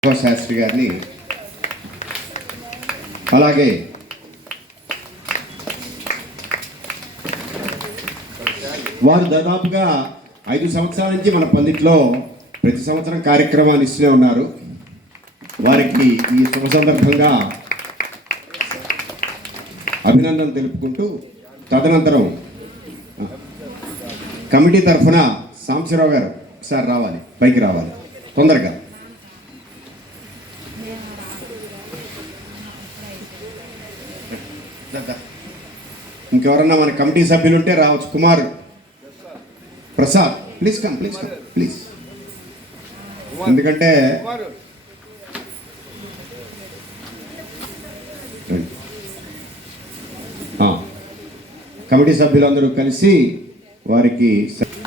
శాస్త్రి గారిని, అలాగే వారు దాదాపుగా 5 సంవత్సరాల నుంచి మన పందిట్లో ప్రతి సంవత్సరం కార్యక్రమాన్ని ఇస్తూనే ఉన్నారు. వారికి ఈ శుభ సందర్భంగా అభినందనలు తెలుపుకుంటూ, తదనంతరం కమిటీ తరఫున సాంబశివరావు గారు సార్ రావాలి, పైకి రావాలి తొందరగా. ఇంకెవరన్నా మన కమిటీ సభ్యులు ఉంటే రావచ్చు. Kumar Prasad, please come please. ఎందుకంటే కమిటీ సభ్యులందరూ కలిసి వారికి